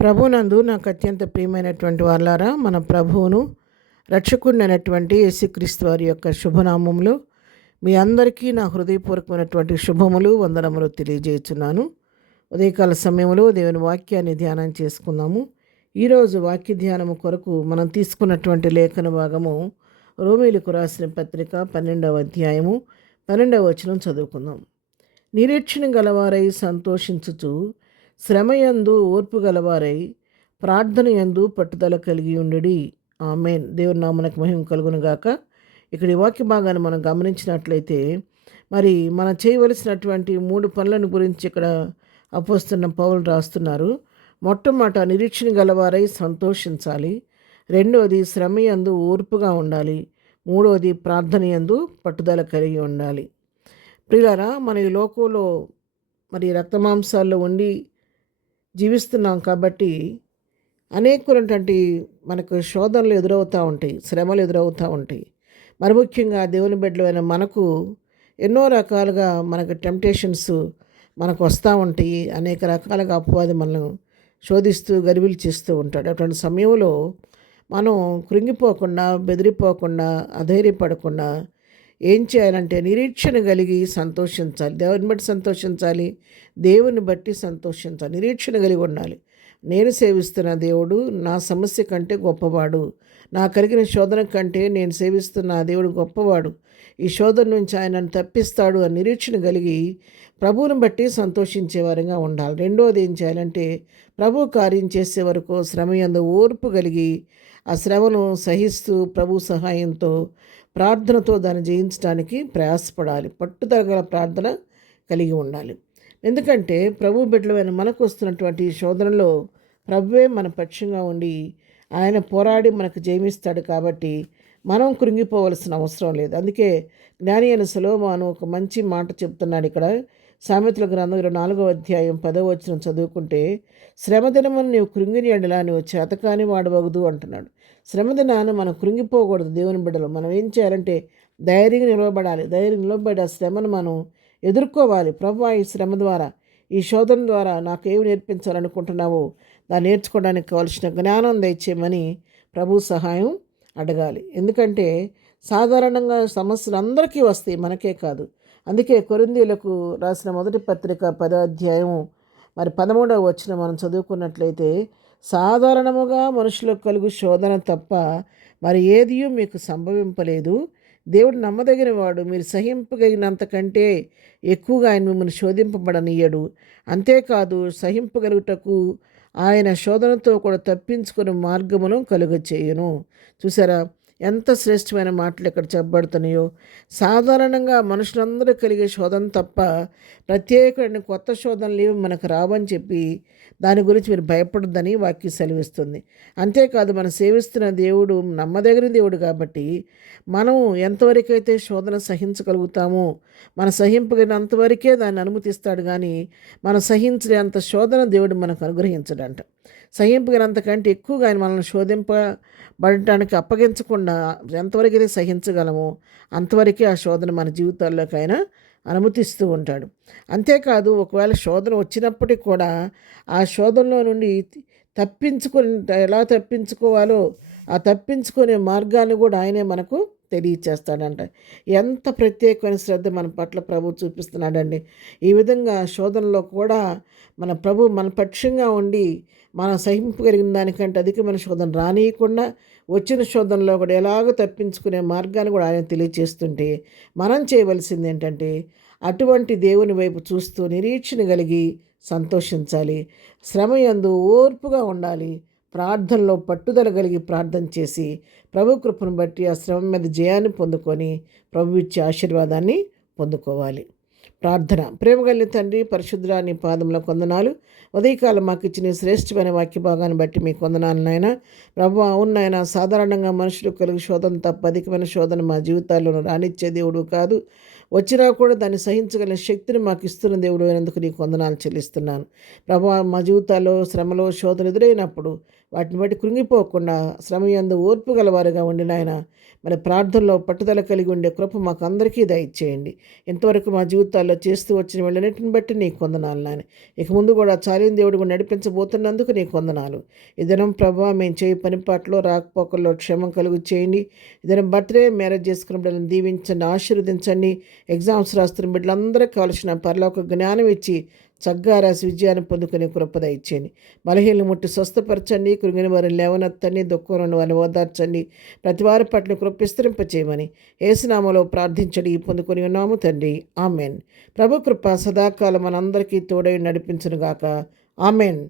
ప్రభునందు నాకు అత్యంత ప్రియమైనటువంటి వాళ్ళారా, మన ప్రభువును రక్షకుడినైనటువంటి యేసుక్రీస్తు వారి యొక్క శుభనామంలో మీ అందరికీ నా హృదయపూర్వకమైనటువంటి శుభములు వందనములు తెలియజేస్తున్నాను. ఉదయకాల సమయంలో దేవుని వాక్యాన్ని ధ్యానం చేసుకుందాము. ఈరోజు వాక్య ధ్యానము కొరకు మనం తీసుకున్నటువంటి లేఖన భాగము రోమీలకు రాసిన పత్రిక 12వ అధ్యాయము 12వ వచనం చదువుకుందాం. నిరీక్షణ గలవారై సంతోషించుచు, శ్రమయందు ఓర్పు గలవారై, ప్రార్థన యందు పట్టుదల కలిగి ఉండుడి. ఆమేన్. దేవుని నామమునకు మహిమ కలుగును గాక. ఇక్కడ ఈ వాక్య భాగాన్ని మనం గమనించినట్లయితే మరి మనం చేయవలసినటువంటి 3 పనులను గురించి ఇక్కడ అపోస్తలుడైన పౌలు రాస్తున్నారు. మొట్టమొదట నిరీక్షణ గలవారై సంతోషించాలి. రెండవది శ్రమయందు ఓర్పుగా ఉండాలి. మూడవది ప్రార్థన యందు పట్టుదల కలిగి ఉండాలి. ప్రియులారా, మన ఈ లోకంలో మరి రక్తమాంసాల్లో ఉండి జీవిస్తున్నాం కాబట్టి అనేకమైనటువంటి మనకు శోధనలు ఎదురవుతూ ఉంటాయి, శ్రమలు ఎదురవుతూ ఉంటాయి. మరి ముఖ్యంగా దేవుని బిడ్డలైన మనకు ఎన్నో రకాలుగా మనకు టెంప్టేషన్స్ మనకు వస్తూ ఉంటాయి. అనేక రకాలుగా అపవాది మనల్ని శోధిస్తూ గరిబిలు చేస్తూ ఉంటాడు. అటువంటి సమయంలో మనం కృంగిపోకుండా, బెదిరిపోకుండా, అధైర్యపడకుండా ఏం చేయాలంటే నిరీక్షణ కలిగి సంతోషించాలి. దేవుని బట్టి సంతోషించాలి, దేవుని బట్టి సంతోషించాలి. నిరీక్షణ కలిగి ఉండాలి. నేను సేవిస్తున్న దేవుడు నా సమస్య కంటే గొప్పవాడు, నా కలిగిన శోధన కంటే నేను సేవిస్తున్న దేవుడు గొప్పవాడు, ఈ శోధన నుంచి ఆయన నన్ను తప్పిస్తాడు అని నిరీక్షణ కలిగి ప్రభువుని బట్టి సంతోషించే వారంగా ఉండాలి. రెండోది ఏం చేయాలంటే ప్రభు కార్యం చేసే వరకు శ్రమయందు ఓర్పు కలిగి ఆ శ్రమను సహిస్తూ ప్రభు సహాయంతో ప్రార్థనతో దాన్ని జయించడానికి ప్రయాసపడాలి. పట్టుదల ప్రార్థన కలిగి ఉండాలి. ఎందుకంటే ప్రభు బిడ్డలైన మనకు వస్తున్నటువంటి శోధనలో ప్రభువే మన పక్షంగా ఉండి ఆయన పోరాడి మనకు జయమిస్తాడు. కాబట్టి మనం కృంగిపోవలసిన అవసరం లేదు. అందుకే జ్ఞాని అయిన సొలొమోను ఒక మంచి మాట చెప్తున్నాడు. ఇక్కడ సామెతల గ్రంథం 24వ అధ్యాయం 10వ వచనం చదువుకుంటే, శ్రమదినమును నీవు కృంగిని ఎడల నువ్వు చేతకాని వాడవగదు అంటున్నాడు. శ్రమదినాన్ని మనం కృంగిపోకూడదు. దేవుని బిడ్డలు మనం ఏం చేయాలంటే ధైర్యంగా నిలబడాలి. ధైర్యం నిలబడి ఆ శ్రమను మనం ఎదుర్కోవాలి. ప్రభువా, ఈ శ్రమ ద్వారా, ఈ శోధన ద్వారా నాకు ఏమి నేర్పించాలనుకుంటున్నావో దాన్ని నేర్చుకోవడానికి కావాల్సిన జ్ఞానం దయచేయమని ప్రభు సహాయం అడగాలి. ఎందుకంటే సాధారణంగా సమస్యలు అందరికీ వస్తాయి, మనకే కాదు. అందుకే కొరింథీయులకు రాసిన మొదటి పత్రిక 10వ అధ్యాయం మరి 13వ వచనం మనం చదువుకున్నట్లయితే, సాధారణముగా మనుషులకు కలుగు శోధన తప్ప మరి ఏదీ మీకు సంభవింపలేదు. దేవుడు నమ్మదగిన వాడు, మీరు సహింపగలిగినంతకంటే ఎక్కువగా ఆయన మిమ్మల్ని శోధింపబడనీయడు. అంతేకాదు, సహింపగలుగుటకు ఆయన శోధనతో కూడా తప్పించుకునే మార్గమును కలుగచేయును. చూసారా ఎంత శ్రేష్టమైన మాటలు ఇక్కడ చెప్పబడుతున్నాయో. సాధారణంగా మనుషులందరూ కలిగే శోధన తప్ప ప్రత్యేకమైన కొత్త శోధనలు ఏమి మనకు రావని చెప్పి దాని గురించి మీరు భయపడొద్దని వాక్యం సెలవిస్తుంది. అంతేకాదు, మనం సేవిస్తున్న దేవుడు నమ్మదగిన దేవుడు కాబట్టి మనం ఎంతవరకు అయితే శోధన సహించగలుగుతామో మన సహింపగినంతవరకే దాన్ని అనుమతిస్తాడు. కానీ మనం సహించలేంత శోధన దేవుడు మనకు అనుగ్రహించడంట. సహింపగినంతకంటే ఎక్కువగా ఆయన మనల్ని శోధింపబడటానికి అప్పగించకుండా ఎంతవరకు అయితే సహించగలమో అంతవరకే ఆ శోధన మన జీవితాల్లోకి ఆయన అనుమతిస్తూ ఉంటాడు. అంతేకాదు, ఒకవేళ శోధన వచ్చినప్పటికీ కూడా ఆ శోధనలో నుండి ఎలా తప్పించుకోవాలో ఆ తప్పించుకునే మార్గాన్ని కూడా ఆయనే మనకు తెలియచేస్తాడంట. ఎంత ప్రత్యేకమైన శ్రద్ధ మన పట్ల ప్రభు చూపిస్తున్నాడండి. ఈ విధంగా శోధనలో కూడా మన ప్రభు మన పక్షంగా ఉండి మనం సహింపగలిగిన దానికంటే అధికమైన శోధన రానియకుండా వచ్చిన శోధనలో కూడా ఎలాగో తప్పించుకునే మార్గాన్ని కూడా ఆయన తెలియచేస్తుంటే మనం చేయవలసింది ఏంటంటే అటువంటి దేవుని వైపు చూస్తూ నిరీక్షణ కలిగి సంతోషించాలి. శ్రమయందు ఓర్పుగా ఉండాలి. ప్రార్థనలో పట్టుదల కలిగి ప్రార్థన చేసి ప్రభు కృపను బట్టి ఆ శ్రమ మీద జయాన్ని పొందుకొని ప్రభు ఇచ్చే ఆశీర్వాదాన్ని పొందుకోవాలి. ప్రార్థన. ప్రేమగలిగిన తండ్రి, పరిశుద్ధుడా, నీ పాదములకు వందనాలు. ఉదయకాలం మాకు ఇచ్చిన శ్రేష్టమైన వాక్య భాగాన్ని బట్టి మీకు వందనాలు నాయన. ప్రభు, అవును నాయన, సాధారణంగా మనుషులు కలిగి శోధన తప్ప అధికమైన శోధన మా జీవితాల్లో రానిచ్చే దేవుడు కాదు. వచ్చినా కూడా దాన్ని సహించగల శక్తిని మాకు ఇస్తున్న దేవుడు అయినందుకు నీకు వందనాలు చెల్లిస్తున్నాను. ప్రభా, మా జీవితాల్లో శ్రమలో శోధన ఎదురైనప్పుడు వాటిని బట్టి కృంగిపోకుండా శ్రమయందు ఓర్పు గలవారుగా ఉండి నాయన, మరి ప్రార్థనలో పట్టుదల కలిగి ఉండే కృప మాకు అందరికీ దయచేయండి. ఇంతవరకు మా జీవితాల్లో చేస్తూ వచ్చిన వెళ్ళన్నిటిని బట్టి నీకు వందనాలు నాయన. ఇక ముందు కూడా చాలిన దేవుడు నడిపించబోతున్నందుకు నీకు వందనాలు. ఈ దినం ప్రభా, మేము చేయి పనిపాట్లో రాకపోకల్లో క్షేమం కలుగు చేయండి. ఈ దినం బర్త్డే మ్యారేజ్ చేసుకున్న బిడ్డలను దీవించండి, ఆశీర్వదించండి. ఎగ్జామ్స్ రాస్తున్న బిడ్డలందరికీ కావలసిన పరలోక జ్ఞానం ఇచ్చి చక్కగా రాసి విజయాన్ని పొందుకునే కృపద ఇచ్చేయండి. బలహీనలు ముట్టి స్వస్థపరచండి, కృంగిన వారిని లేవనెత్తండి, దుఃఖంలో వారిని ఓదార్చండి. ప్రతి వారి పట్ల కృప విస్తరింపచేయమని యేసునామములో ప్రార్థించడి పొందుకొని ఉన్నాము తండ్రి. ఆమెన్. ప్రభు కృప సదాకాలం మనందరికీ తోడై నడిపించునుగాక. ఆమెన్.